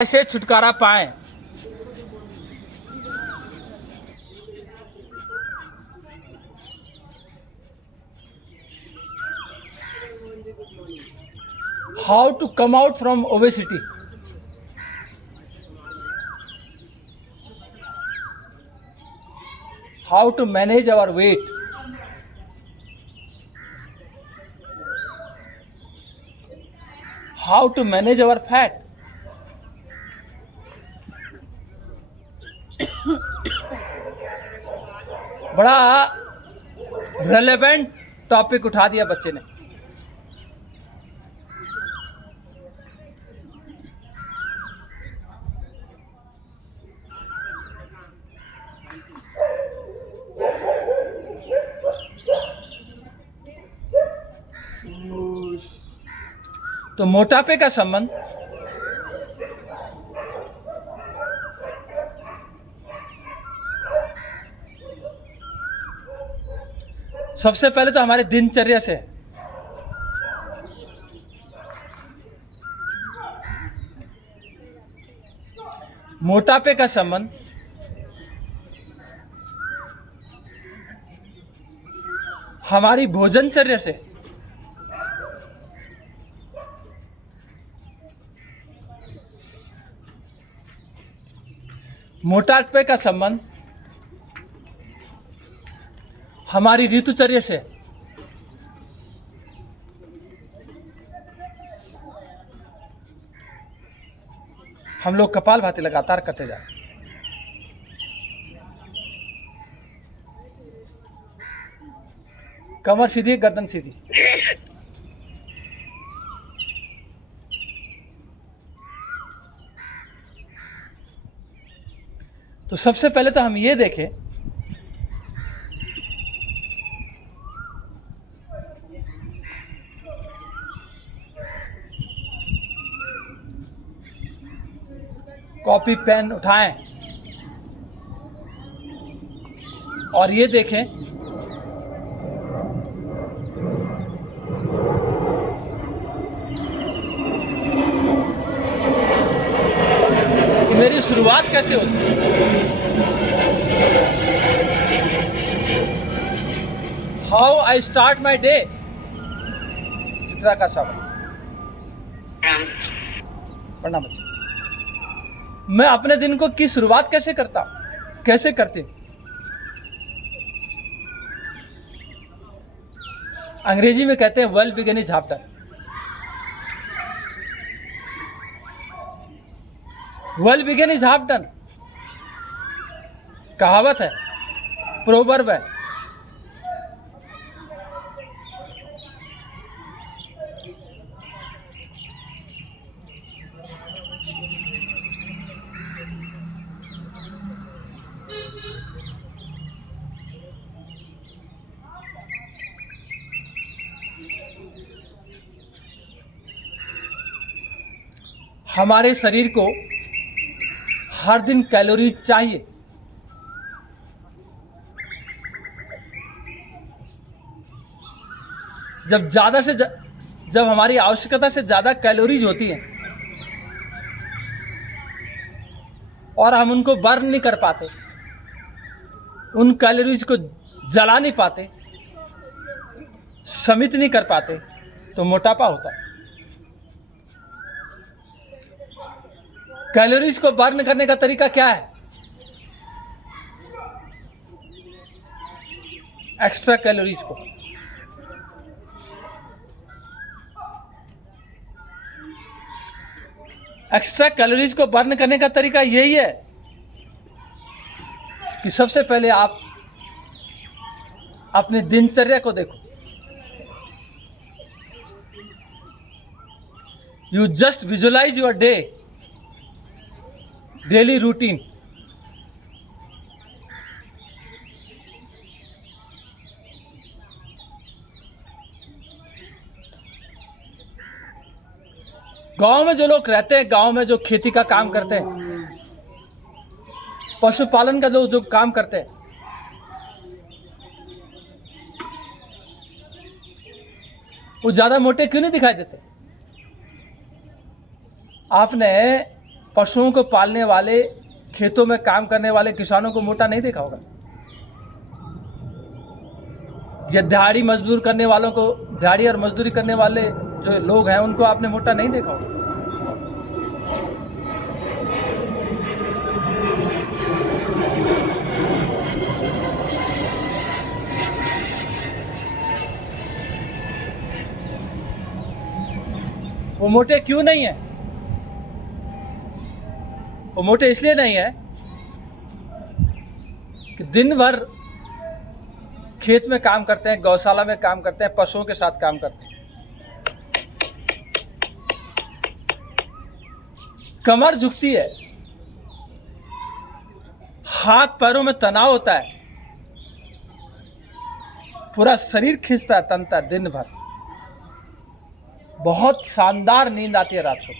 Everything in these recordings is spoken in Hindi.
से छुटकारा पाएं। How to come out from obesity? How to manage our weight? How to manage our fat? बड़ा रेलेवेंट टॉपिक उठा दिया बच्चे ने। तो मोटापे का संबंध सबसे पहले तो हमारे दिनचर्या से है। मोटापे का संबंध हमारी भोजनचर्या से। मोटापे का संबंध हमारी ऋतुचर्या से। हम लोग कपालभाति लगातार करते जाए। कमर सीधी, गर्दन सीधी। तो सबसे पहले तो हम ये देखें कॉपी पेन उठाएं और ये देखें कि मेरी शुरुआत कैसे होती है। How I start my day. Chitra का शब्द। प्रणाम बच्चे। मैं अपने दिन को की शुरुआत कैसे करता, कैसे करते। अंग्रेजी में कहते हैं well begin is half done. Well begin is half done कहावत है, प्रोवर्ब है। हमारे शरीर को हर दिन कैलोरी चाहिए। जब हमारी आवश्यकता से ज़्यादा कैलोरीज होती हैं और हम उनको बर्न नहीं कर पाते, उन कैलोरीज को जला नहीं पाते, शमित नहीं कर पाते, तो मोटापा होता है। कैलोरीज को बर्न करने का तरीका क्या है? एक्स्ट्रा कैलोरीज को। एक्स्ट्रा कैलोरीज को बर्न करने का तरीका यही है कि सबसे पहले आप अपने दिनचर्या को देखो। You just visualize your day, daily routine. गांव में जो लोग रहते हैं, गांव में जो खेती का काम करते हैं, पशुपालन का जो काम करते हैं, वो ज्यादा मोटे क्यों नहीं दिखाई देते? आपने पशुओं को पालने वाले, खेतों में काम करने वाले किसानों को मोटा नहीं देखा होगा। ये दिहाड़ी मजदूर करने वालों को, दिहाड़ी और मजदूरी करने वाले जो लोग हैं उनको आपने मोटा नहीं देखा होगा। वो मोटे क्यों नहीं है? वो मोटे इसलिए नहीं है कि दिन भर खेत में काम करते हैं, गौशाला में काम करते हैं, पशुओं के साथ काम करते हैं। कमर झुकती है, हाथ पैरों में तनाव होता है, पूरा शरीर खींचता है, तनता है दिन भर। बहुत शानदार नींद आती है रात को।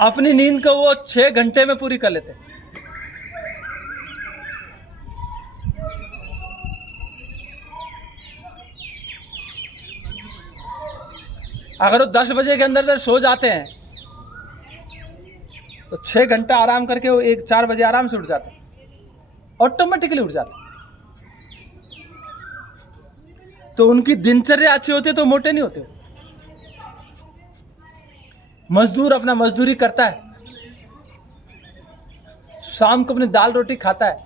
अपनी नींद को वो 6 घंटे में पूरी कर लेते हैं। अगर वो 10 बजे के अंदर सो जाते हैं तो 6 घंटा आराम करके वो 4 बजे आराम से उठ जाते हैं, ऑटोमेटिकली उठ जाते हैं। तो उनकी दिनचर्या अच्छी होती है तो मोटे नहीं होते। मजदूर अपना मजदूरी करता है, शाम को अपनी दाल रोटी खाता है,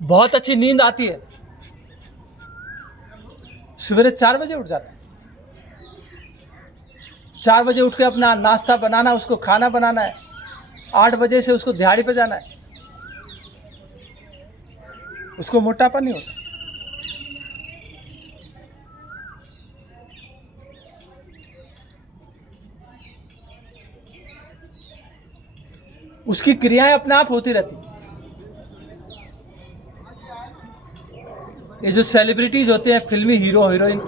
बहुत अच्छी नींद आती है, सवेरे 4 बजे उठ जाता है। 4 बजे उठ के अपना नाश्ता बनाना, उसको खाना बनाना है, 8 बजे से उसको दिहाड़ी पे जाना है, उसको मोटापा नहीं होता। उसकी क्रियाएं अपने आप होती रहती। ये जो सेलिब्रिटीज होते हैं, फिल्मी हीरो हीरोइन,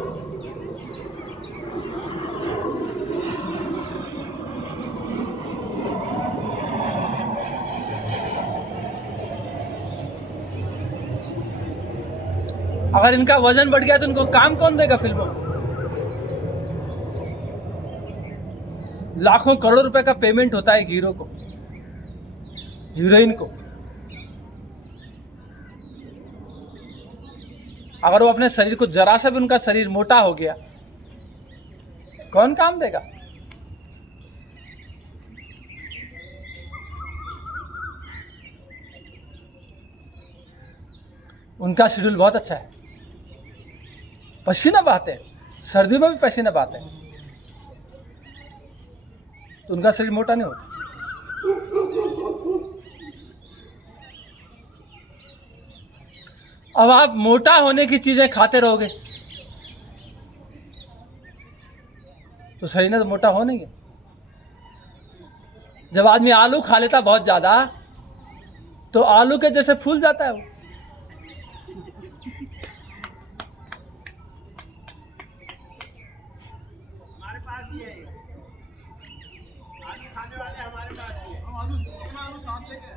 अगर इनका वजन बढ़ गया तो इनको काम कौन देगा फिल्मों में? लाखों करोड़ रुपए का पेमेंट होता है एक हीरो को, हीरोइन को। अगर वो अपने शरीर को, जरा सा भी उनका शरीर मोटा हो गया, कौन काम देगा? उनका शेड्यूल बहुत अच्छा है, पसीना बहाते हैं, सर्दियों में भी पसीना बहाते हैं, तो उनका शरीर मोटा नहीं होता। अब आप मोटा होने की चीजें खाते रहोगे तो शरीर ने तो मोटा हो नहीं है। जब आदमी आलू खा लेता बहुत ज्यादा तो आलू के जैसे फूल जाता है वो। हमारे पास भी है, आलू खाने वाले हमारे पास भी है। आलू साथ लेके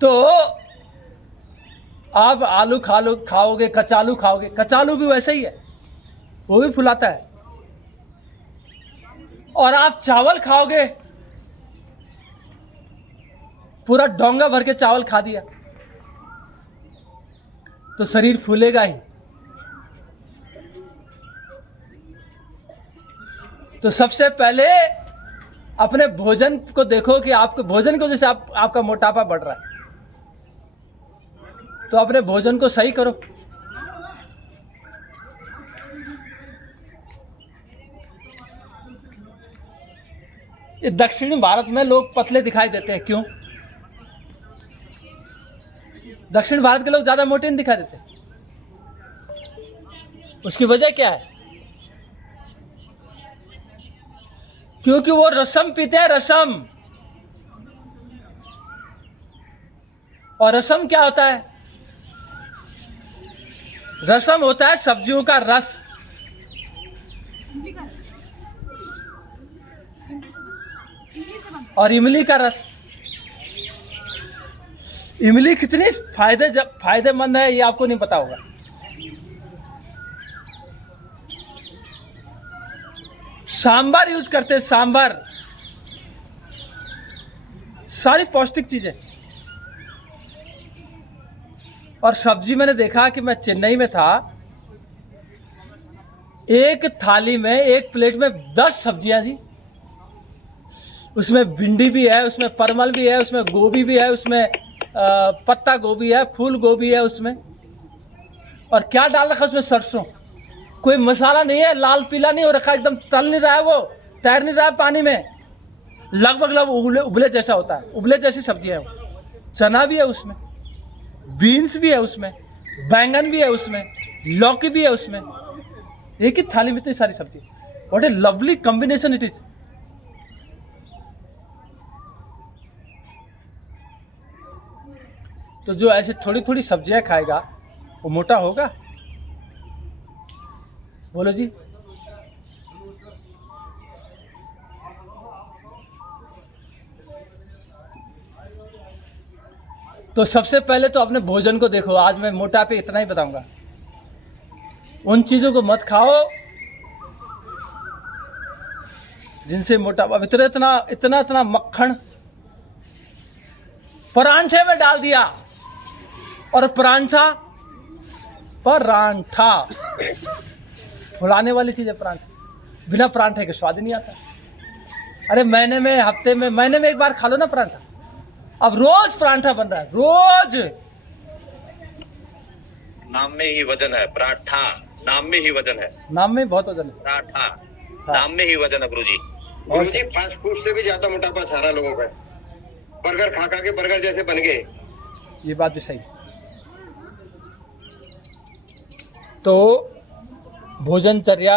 तो आप आलू खाओगे, कचालू खाओगे, कचालू भी वैसे ही है, वो भी फुलाता है। और आप चावल खाओगे, पूरा डोंगा भर के चावल खा दिया तो शरीर फूलेगा ही। तो सबसे पहले अपने भोजन को देखो कि आपके भोजन को, जैसे आपका मोटापा बढ़ रहा है तो अपने भोजन को सही करो। ये दक्षिण भारत में लोग पतले दिखाई देते हैं, क्यों? दक्षिण भारत के लोग ज्यादा मोटे नहीं दिखाई देते। उसकी वजह क्या है? क्योंकि वो रसम पीते हैं, रसम। और रसम क्या होता है? रसम होता है सब्जियों का रस। और इमली का रस। इमली कितनी फायदेमंद है ये आपको नहीं पता होगा। सांभर यूज करते हैं, सांभर, सारी पौष्टिक चीजें। और सब्जी मैंने देखा कि मैं चेन्नई में था, एक थाली में, एक प्लेट में 10 सब्जियां जी। उसमें भिंडी भी है, उसमें परमल भी है, उसमें गोभी भी है, उसमें पत्ता गोभी है, फूल गोभी है उसमें। और क्या डाल रखा है उसमें? सरसों। कोई मसाला नहीं है, लाल पीला नहीं हो रखा, एकदम तल नहीं रहा है, वो तैर नहीं रहा है पानी में, लगभग उबले जैसा होता है, उबले जैसी सब्जी है वो। चना भी है उसमें, बीन्स भी है उसमें, बैंगन भी है उसमें, लौकी भी है उसमें। एक ही थाली में इतनी सारी सब्जी। What A lovely combination it is. तो जो ऐसे थोड़ी थोड़ी सब्जियां खाएगा वो मोटा होगा? बोलो जी। तो सबसे पहले तो अपने भोजन को देखो। आज मैं मोटापे इतना ही बताऊंगा। उन चीजों को मत खाओ जिनसे मोटापा। इतना इतना इतना इतना मक्खन परांठे में डाल दिया, और परांठा फुलाने वाली चीज है परांठा। बिना परांठे के स्वाद ही नहीं आता। अरे महीने में, हफ्ते में, महीने में एक बार खा लो ना परांठा। अब रोज परांठा बन रहा है, रोज। नाम में ही वजन है पराठा, नाम में ही वजन है, नाम में बहुत वजन है पराठा, नाम में ही वजन है गुरुजी। गुरुजी फास्ट फूड से भी ज्यादा मोटापा छा रहा लोगों का। बर्गर खा खा के बर्गर जैसे बन गए। ये बात भी सही। तो भोजनचर्या